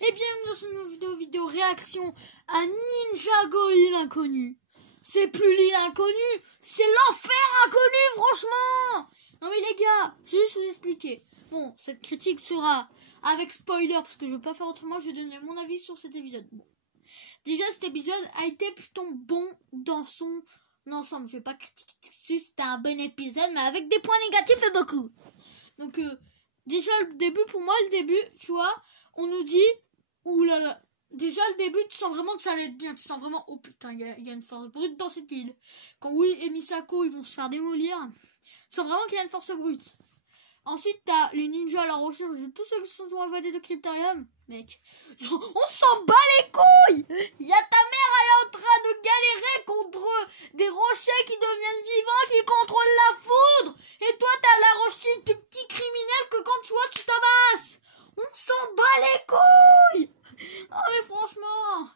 Et bienvenue dans cette nouvelle vidéo réaction à Ninjago l'île inconnue. C'est plus l'île inconnue, c'est l'enfer inconnu, franchement. Non mais les gars, je vais juste vous expliquer. Bon, cette critique sera avec spoiler, parce que je vais pas faire autrement, je vais donner mon avis sur cet épisode. Bon. Déjà, cet épisode a été plutôt bon dans son ensemble. Je vais pas critiquer si c'était un bon épisode, mais avec des points négatifs et beaucoup. Donc, déjà, le début, pour moi, tu vois, on nous dit, oulala, déjà, le début, tu sens vraiment que ça allait être bien, tu sens vraiment, oh putain, il y a une force brute dans cette île. Quand Oui et Misako, ils vont se faire démolir, tu sens vraiment qu'il y a une force brute. Ensuite, t'as les ninjas à la recherche de tous ceux qui se sont évadés de Cryptarium. Mec, on s'en bat les couilles. Il y a ta mère, elle est en train de galérer contre des rochers qui deviennent vivants, qui contrôlent la foudre. Et toi, t'as la rocher du petit criminel que quand tu vois, tu tabasses. On s'en bat les couilles. Non mais franchement.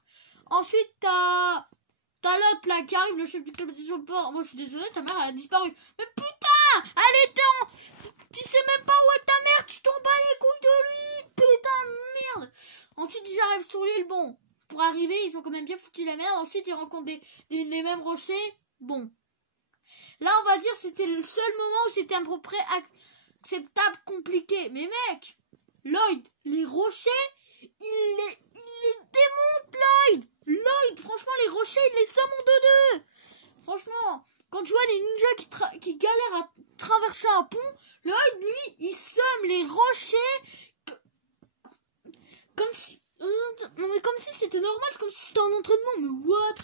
Ensuite, t'as l'autre là qui arrive, le chef du club des chauffeurs. Moi, je suis désolée, ta mère, elle a disparu. Mais putain, elle était en... Tu sais même pas où est ta mère, tu t'en bats les couilles de lui, putain de merde. Ensuite ils arrivent sur l'île, bon, pour arriver ils ont quand même bien foutu la merde. Ensuite ils rencontrent les mêmes rochers, bon. Là on va dire c'était le seul moment où c'était à peu près acceptable, compliqué. Mais mec, Lloyd, les rochers, il les démonte Lloyd, franchement les rochers il les somme en deux. Franchement, quand tu vois les ninjas qui galèrent à traverser un pont, Lloyd, lui, il somme les rochers comme si... non mais comme si c'était normal, comme si c'était un entraînement, mais what?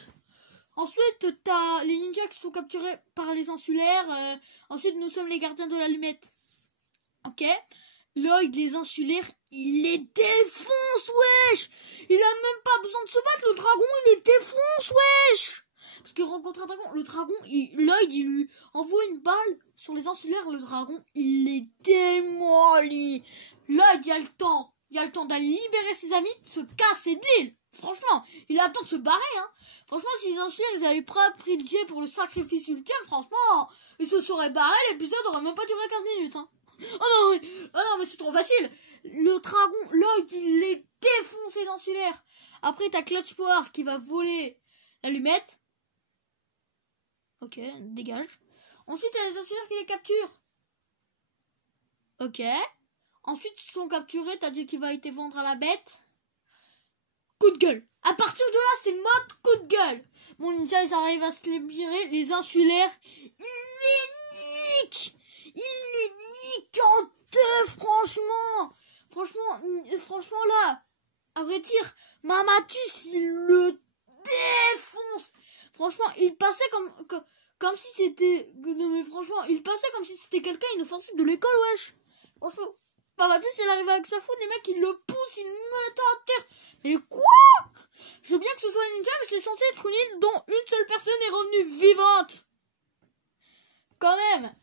Ensuite, t'as les ninjas qui sont capturés par les insulaires. Ensuite, nous sommes les gardiens de l'allumette. Ok? Lloyd, les insulaires, il les défonce, wesh! Il a même pas besoin de se battre, le dragon, il les défonce, wesh! Parce que rencontre un dragon, le dragon, Lloyd, il lui envoie une balle sur les insulaires, le dragon, il les démolit. Lloyd, il y a le temps d'aller libérer ses amis, de se casser de l'île. Franchement, il a le temps de se barrer, hein. Franchement, si les insulaires, ils avaient pas pris le jet pour le sacrifice ultime, franchement, ils se seraient barrés, l'épisode aurait même pas duré 15 minutes, hein. Oh non, mais c'est trop facile. Le dragon, Lloyd, il les défonce les insulaires. Après, t'as Clutch Power qui va voler l'allumette. Ok, dégage. Ensuite, il y a les insulaires qui les capturent. Ok. Ensuite, ils sont capturés. T'as dit qu'il va été vendre à la bête. Coup de gueule. À partir de là, c'est mode coup de gueule. Mon ninja, ils arrivent à se libérer. Les insulaires, ils les niquent. Ils les niquent en deux, franchement. Franchement, là, à vrai dire, Mamatus, il le défonce. Franchement, il passait comme si c'était... Non mais franchement, il passait comme si c'était quelqu'un inoffensif de l'école, wesh. Franchement, Mamatus, il arrive avec sa faute, les mecs, ils le poussent, ils le mettent à terre. Mais quoi? Je veux bien que ce soit une ninja, mais c'est censé être une île dont une seule personne est revenue vivante. Quand même.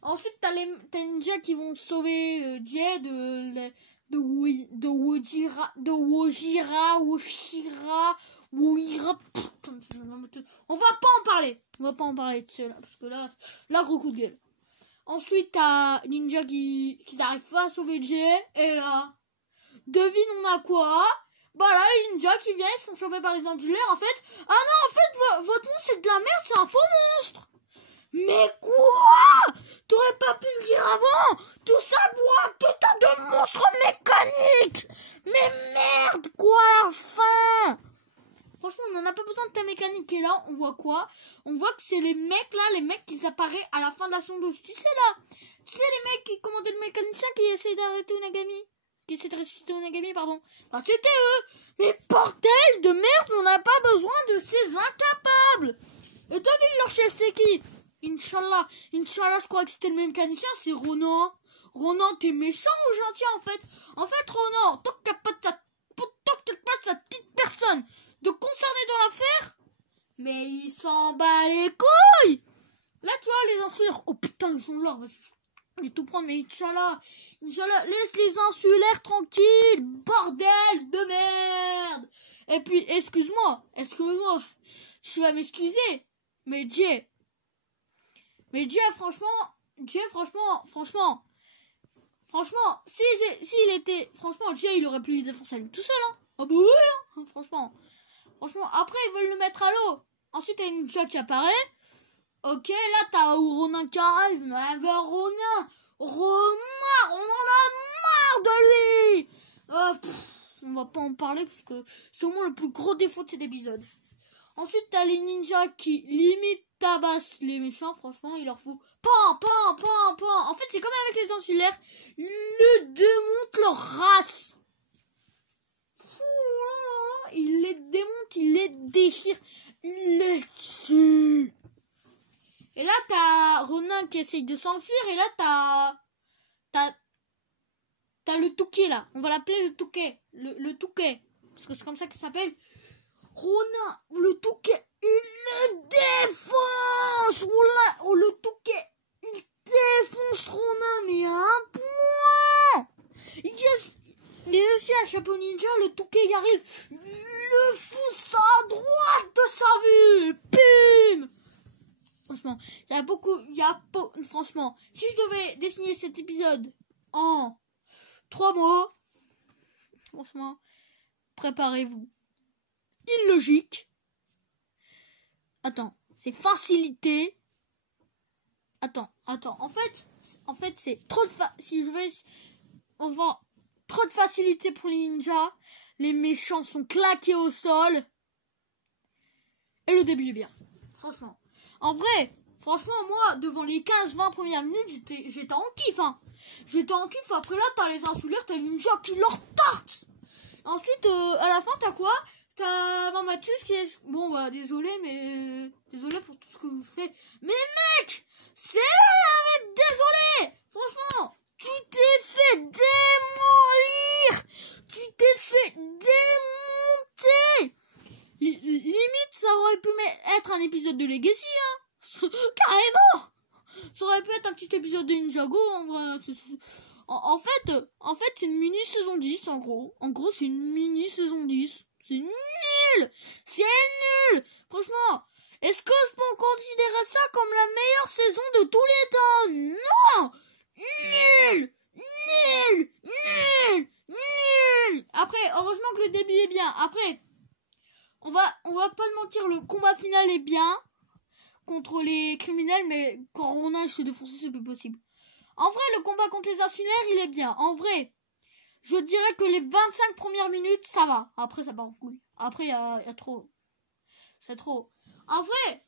Ensuite, t'as les ninjas qui vont sauver Jay de Wojira, on va pas en parler de cela, parce que là, gros coup de gueule. Ensuite, t'as ninja qui n'arrivent pas à sauver Jay, et là, devine on a quoi? Bah là, les ninjas qui viennent, ils sont chopés par les insulaires, en fait. Ah non, en fait, votre monstre, c'est de la merde, c'est un faux monstre. Mais quoi? T'aurais pas pu le dire avant? Tout ça pour un putain de monstre mécanique. Mais merde, quoi, enfin? Franchement, on n'en a pas besoin de ta mécanique. Et là, on voit quoi? On voit que c'est les mecs qui apparaissent à la fin de la sondeuse. Tu sais les mecs qui commandaient le mécanicien qui essaient d'arrêter Onagami. Qui essaient de ressusciter Onagami, pardon. Bah, c'était eux. Mais bordel de merde, on n'a pas besoin de ces incapables. Et devine leur chef, c'est qui? Inch'Allah, je crois que c'était le même mécanicien, c'est Ronan. Ronan, t'es méchant ou gentil en fait? En fait, Ronan, tant que t'as pas sa petite personne de concerné dans l'affaire, mais il s'en bat les couilles. Là, tu vois, les insulaires, oh putain, ils sont là, je vais tout prendre, mais Inch'Allah, laisse les insulaires tranquilles, bordel de merde. Et puis, excuse-moi, tu vas m'excuser, mais Jay, franchement, Franchement, s'il était... Franchement, Jay, il aurait pu lui défoncer à lui tout seul. Hein. Ah bah oui, hein. Franchement, après, ils veulent le mettre à l'eau. Ensuite, il y a Ninja qui apparaît. Ok, là, t'as Ronin qui arrive. Mais Ronin, on en a marre de lui. On va pas en parler parce que c'est au moins le plus gros défaut de cet épisode. Ensuite, t'as les ninjas qui limite tabassent les méchants. Franchement, il leur faut pan. En fait, c'est comme avec les insulaires. Ils le démontent leur race. Il les démonte, il les déchire, il les tue. Et là, t'as Ronin qui essaye de s'enfuir. Et là, t'as le Touquet, là. On va l'appeler le Touquet. Le Touquet. Parce que c'est comme ça qu'il s'appelle. Ronin, le Touquet, il le défonce. Le Touquet, il défonce Ronin, mais à un point. Il est aussi à Chapeau Ninja, le Touquet y arrive. Le fout à droite de sa vue. Bim. Franchement, franchement, si je devais dessiner cet épisode en 3 mots, franchement, préparez-vous. Illogique. Attends, c'est facilité. Attends. En fait, c'est trop de trop de facilité pour les ninjas. Les méchants sont claqués au sol. Et le début est bien. Franchement. En vrai, franchement, moi, devant les 15-20 premières minutes, j'étais en kiff. Hein. J'étais en kiff. Après là, t'as les insulaires, t'as les ninjas qui leur tartent. Ensuite, à la fin, t'as quoi? T'as Mamatus qui est... Bon, bah, désolé pour tout ce que vous faites. Mais mec, c'est... Désolé. Franchement, tu t'es fait démolir. Tu t'es fait démonter. Limite, ça aurait pu être un épisode de Legacy, hein. Carrément. Ça aurait pu être un petit épisode de Ninjago, en vrai. En fait, c'est une mini saison 10, en gros. En gros, c'est une mini saison 10. C'est nul. C'est nul. Franchement, est-ce que je peux considérer ça comme la meilleure saison de tous les temps? Non. Nul. Après, heureusement que le début est bien. Après, on va pas te mentir, le combat final est bien contre les criminels, mais quand Ronin se fait défoncer, c'est plus possible. En vrai, le combat contre les insulaires, il est bien. En vrai, je dirais que les 25 premières minutes, ça va. Après, ça part en couille. Après, il y a trop. C'est trop. En vrai,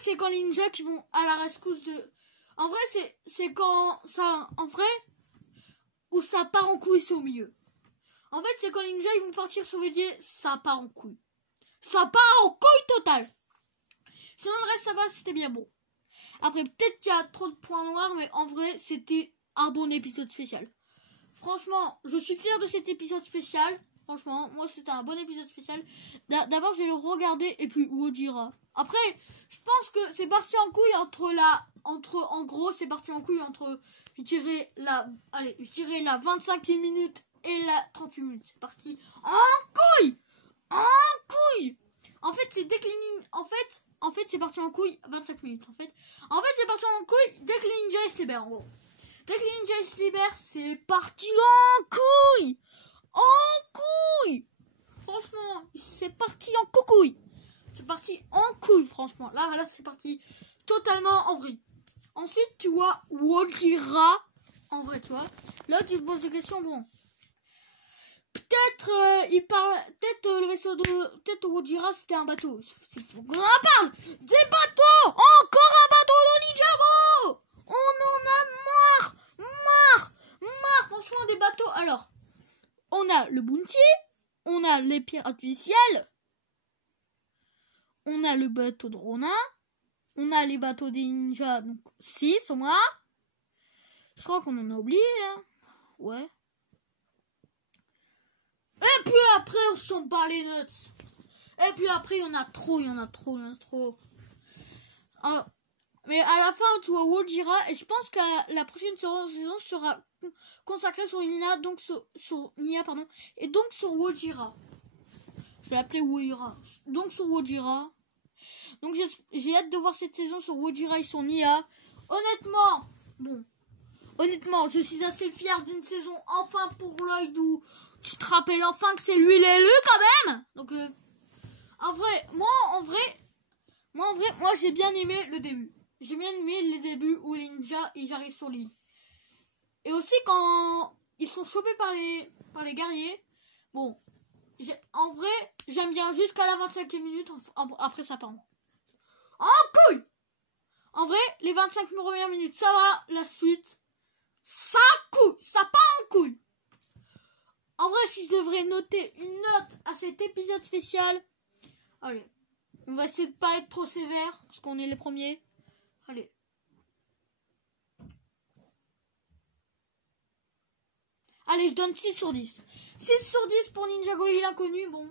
c'est quand les ninjas qui vont à la rescousse de... En vrai, c'est quand ça... En vrai, où ça part en couille, c'est au milieu. En fait, c'est quand les ninjas ils vont partir sauver, ça part en couille. Ça part en couille totale. Sinon, le reste, ça va, c'était bien bon. Après, peut-être qu'il y a trop de points noirs, mais en vrai, c'était un bon épisode spécial. Franchement, je suis fière de cet épisode spécial. Franchement, moi, c'était un bon épisode spécial. D'abord, je vais le regarder et puis Wojira. Après, je pense que c'est parti en couille en gros, c'est parti en couille entre, je dirais la 25e minute et la 38 minutes. C'est parti en couille. En fait, c'est dès que en fait, c'est parti en couille 25 minutes. En fait, c'est parti en couille dès que les ninjas se libèrent, en gros. Dès que les ninjas se libèrent, c'est parti en couille. Franchement, c'est parti en coucouille. C'est parti en couille, franchement. Là, c'est parti totalement en vrille. Ensuite, tu vois Wojira. En vrai, tu vois. Là, tu te poses des questions, bon. Peut-être le vaisseau peut-être Wojira c'était un bateau. C'est faux qu'on en parle. Des bateaux. Encore un bateau de Ninjago. On en a marre. Franchement, des bateaux. Alors, on a le Bounty, on a les pirates du ciel, on a le bateau de Ronin, on a les bateaux des ninjas, donc 6 au moins. Je crois qu'on en a oublié, hein. Ouais. Et puis après, on s'en bat les nuts. Et puis après, il y en a trop. Mais à la fin, tu vois Wojira, et je pense que la prochaine saison sera consacrée sur Nia, donc sur Nia, pardon, et donc sur Wojira. Je vais l'appeler Wojira. Donc sur Wojira. Donc j'ai hâte de voir cette saison sur Wojira et sur Nia. Honnêtement, honnêtement, je suis assez fier d'une saison enfin pour Lloyd où tu te rappelles enfin que c'est lui l'élu quand même. Donc, en vrai, moi j'ai bien aimé le début. J'ai bien aimé les débuts où les ninjas ils arrivent sur l'île. Et aussi quand ils sont chopés par les guerriers. Bon, en vrai, j'aime bien jusqu'à la 25e minute. Après ça part en couille. En vrai, les 25 premières minutes, ça va. La suite, ça couille. Ça part en couille. En vrai, si je devrais noter une note à cet épisode spécial, allez, on va essayer de pas être trop sévère parce qu'on est les premiers. Allez. Allez, je donne 6 sur 10. 6 sur 10 pour Ninjago et l'inconnu. Bon,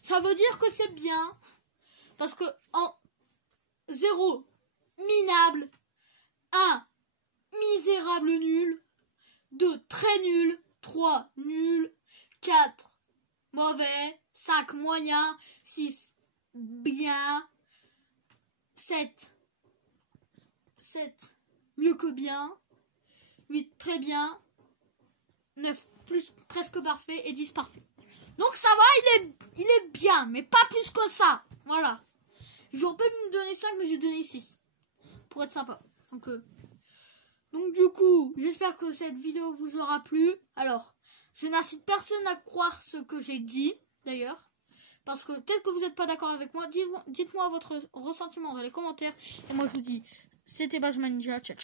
ça veut dire que c'est bien. Parce que en 0, minable. 1, misérable nul. 2, très nul. 3, nul. 4, mauvais. 5, moyen. 6, bien. 7, mieux que bien. 8, très bien. 9, plus presque parfait. Et 10, parfait. Donc ça va, il est bien, mais pas plus que ça. Voilà. J'aurais pas me donner 5, mais j'ai donné 6. Pour être sympa. Donc du coup, j'espère que cette vidéo vous aura plu. Alors, je n'incite personne à croire ce que j'ai dit, d'ailleurs. Parce que peut-être que vous n'êtes pas d'accord avec moi. Dites-moi votre ressentiment dans les commentaires. Et moi, je vous dis, c'était Benjamin Ninja. Ciao.